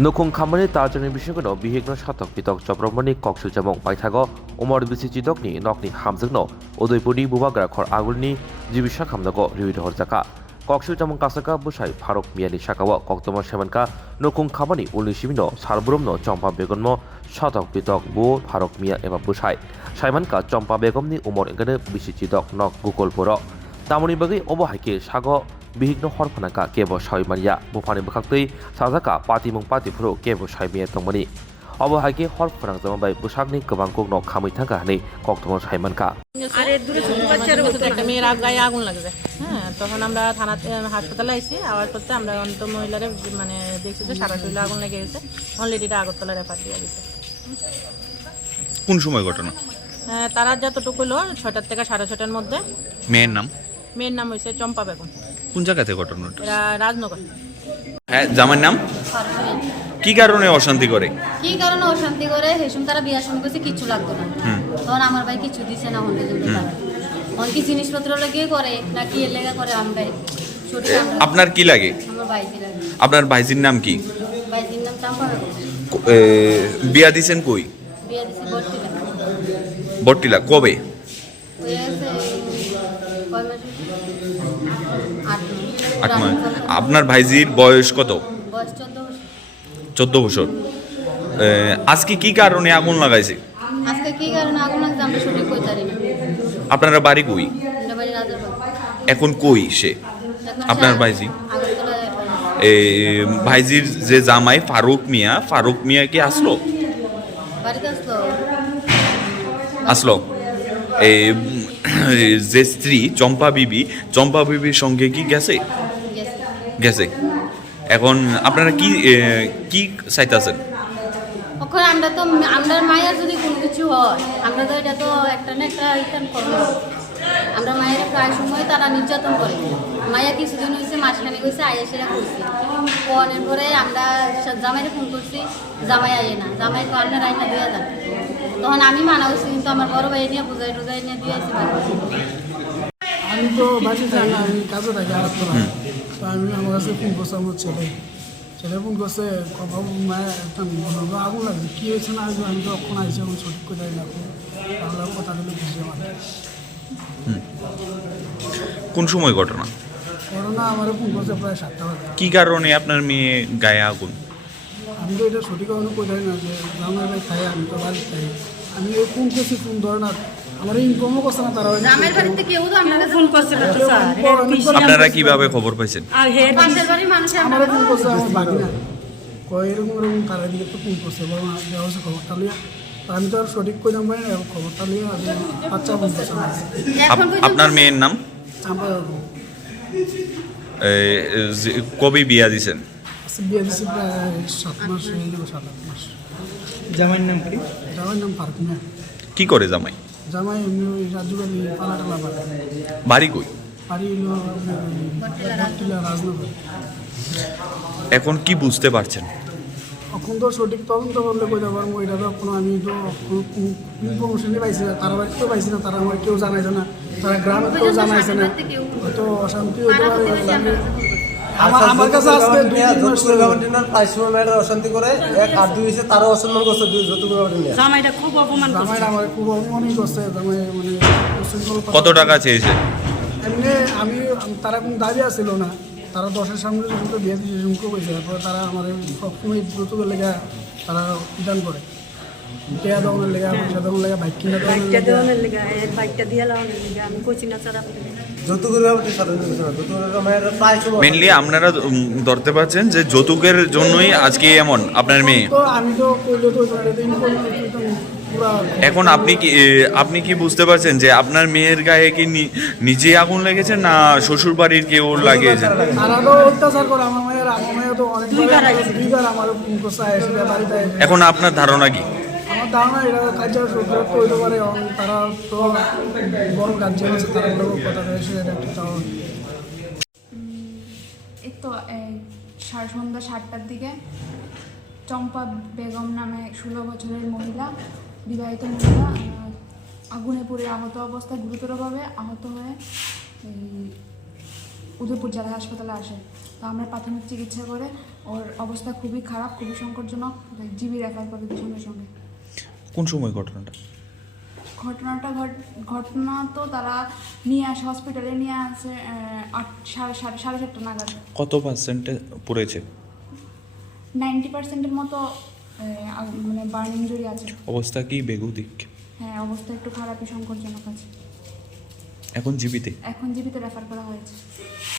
Nukung Kamani Tarjan Bishogno, Bihigno Shatok, Pitok, Jobromani, Koksu Jamong, Paitago, Omar Bisidokni, Nokni, Hamzagno, Odepudi, Bubagra, Kor Agulni, Jibisha Hamdago, Rivid Horzaka, Koksu Jamong Kasaka, Bushai, Parok, Miani Shakawa, Koktoma Shamanka, Nukung Kamani, Ulishimino, Sarbrumno, Chompa Begonmo, Shatok, Pitok, Bu, Parok Mia, Eva Bushai, Shaimanka, Chompa Begomni, Umor Engane, Bisidok, Nok, Gukol Poro, Tamoni Bagi, Obohaki, Shago, Bihigno Horpanaka, Kebo Shai Maria, Bufani Bakakti, Sazaka, Pati Mung Pati Pro, Kebo Shai Mia Tongmani. Obohaki Horpanang by Bushagni, Kabangko, no Kamitanga, Koktomos Haimanka. আরে দূরে ছোট বাচ্চারা বলতে একটা মেয়ের গায়ে আগুন লাগছে হ্যাঁ তখন আমরা থানাতে হাসপাতালে আইছি আওয়ার করতে আমরা অন্ত মহিলারে মানে দেখছি যে সারা শরীরে আগুন লেগে গেছে অলরেডি আগরতলা রেফার দিয়ে গেছে কোন সময় ঘটনা তারা যতটুকু হলো 6টা থেকে 6:30টার মধ্যে মেয়ের নাম হইছে চম্পা বেগম কোন জায়গাতে ঘটনাটা এরা রাজনগর হ্যাঁ জামার নাম কি কারণে অশান্তি করে হেসুম তারা বিয়ার সময় কইছে কিছু লাগতো না তখন আমার ভাই কিছু দিছে না হন্ডে জন্য তারা অনেক জিনিসপত্র লাগিয়ে করে না কি এর লাগা করে আমরাই সঠিক আমরা আপনার কি লাগে আমার ভাইজি লাগে আপনার ভাইজির নাম কি ভাইজির নাম চম্পা বেগম বিয়া দিছেন কই বিয়া দিছি বট্টিলা কবে ওই আছে কয় মাস 8 মাস আপনার ভাইজির বয়স কত বয়স 14 বছর আজকে কি কারণে আগুন লাগাইছে আজকে কি কারণে আগুন লাগছে আমরা সঠিক কই জানি না আপনারা বাড়ি কই এটা বাড়ি রাজারবাগ এখন কই সে আপনার ভাইজি আগরতলা ভাইজির যে জামাই ফারুক মিয়া কি আসলো বাড়িতে আসলো যে স্ত্রী চম্পা বিবির সঙ্গে কি গেছে এখন আপনারা কি চাইতেছেন ওখানে আমরা মায়ের যদি কোনো কিছু হয় আমরা তো এটা তো একটা না একটা রিটার্ন করবো আমরা মায়ের প্রায় সময় তারা নির্যাতন করে মায়া কিছুদিন হয়েছে মাসখানি হয়েছে আয়েসেরা করছি ফোনের পরে আমরা জামাইরে ফোন করছি জামাই আয়ে না জামাই তো আপনার আইনা দিয়ে যান তখন আমি মানা হয়েছি কিন্তু আমার বড় ভাই নিয়ে বুঝাই নিয়ে দিয়ে আসি আমি তো বাড়ি যাই না আমি কাজে থাকি আগরতলা তো আমি আমার কাছে ফোন করছি আমার ছেলে ফোন করছে মায়ের একটা আগুন লাগছে কী হয়েছে না আমি তো কখন আইসি এখন সঠিক করে যাই না আমরা কথাগুলো বুঝতে পারি কোন সময় ঘটনা আমার ফোন করছে প্রায় 7টা বাজে কি কারণে আপনার মেয়ে গায়ে আগুন আমি তো এটা সঠিক কারণে করে যাই না যে আমার ভাই খাই আমি তো বাড়ি খাই আমি ফোন করছি ফোন ধরে না আমার ইনকমও করছে না তারা জামাইয়ের বাড়িতে কেউ তো আপনাকে ফোন করছে না তো স্যার আপনারা কিভাবে খবর পাইছেন আর হেড পাশের বাড়ির মানুষ আমার ফোন করছে আমার বাকি না এরকম তারা দিকে তো ফোন করছে বলো দেওয়া হচ্ছে খবরটা লিয়া আমি তো আর সঠিক করে যাবো না খবরটা লিয়া আমি বাচ্চা ফোন করছে আপনার মেয়ের নাম আমরা কবে বিয়া দিছেন বিয়ে দিচ্ছি প্রায় 7 মাস হয়ে গেল 7-8 মাস জামাইয়ের নাম কি জামাইয়ের নাম ফারুক মিয়া কি করে জামাই এমনি ওই রাজুগালি পালাটালা বাড়ি কই বাড়ি হলো বট্টিলা রাজনগর এখন কি বুঝতে পারছেন এখন তো সঠিক তদন্ত করলে কই যাবার এটা তো কোনো আমি তো ইনফরমেশনই পাইছি না তারা বাড়িতেও পাইছি না তারা আমার কেউ জানাইছে না তারা গ্রামে কেউ জানাইছে না তো অশান্তি হতে পারে আমার কাছে আজকে প্রায় সময় মেয়েরা অশান্তি করে এক আর দুই হয়েছে তারও অসম্মান করছে জামাইটা খুব অপমান করছে জামাই আমার খুব অপমানই করছে জামাই মানে কত টাকা চেয়েছে এমনি তারা কোনো দাবি আসছিল না তারা 10-এর সামনে যখন বিয়ে দিয়েছে সেরকম করেছে তারপরে তারা আমার সবসময় দ্রুতকের লেগে তারা রিটার্ন করে টেয়া দেওয়ানোর লেগে পয়সা দেওয়ানোর লেগে বাইক কিনে দেওয়ানোর লেগে বাইকটা দিয়ে লাগানোর লেগে আমি কোচিং না স্যার মেনলি আপনারা ধরতে পারছেন যে যৌতুকের জন্যই আজকে এমন আপনার মেয়ে তো আমি তো কইলে তো এখন আপনি কি বুঝতে পারছেন যে আপনার মেয়ের গায়ে কি নিজে আগুন লেগেছে না শ্বশুর বাড়ির কেউ লাগিয়েছে তারা তো অত্যাচার করে আমার মেয়ের তো অনেকবার আমার বাড়িতে এখন আপনার ধারণা কি আমার ধারণা এটা কাজের সূত্র তো হইতে পারে তারা তো বড় কাজ আছে তারা লোক কথা রয়েছে এটা একটা এই তো সন্ধ্যা 7টার দিকে চম্পা বেগম নামে 16 বছরের মহিলা বিবাহিত মহিলা আগুনে পুড়ে আহত অবস্থায় গুরুতরভাবে আহত হয়ে উদয়পুর জেলা হাসপাতালে আসে। তো আমরা প্রাথমিক চিকিৎসা করে ওর অবস্থা খুবই খারাপ, খুবই সংকটজনক, জিবি রেফার করে দিই সঙ্গে সঙ্গে। কোন সময় ঘটনাটা? ঘটনা তো তারা নিয়ে আসে, হসপিটালে নিয়ে আসে 7:30 নাগাদ। কত পার্সেন্টে পড়েছে? 90% মতো মানে বার্ন ইঞ্জুরি আছে। অবস্থা কি বেগতিক? হ্যাঁ, অবস্থা একটু খারাপই, সংকটজনক আছে। এখন জীবিতে? এখন জীবিত রেফার করা হয়েছে।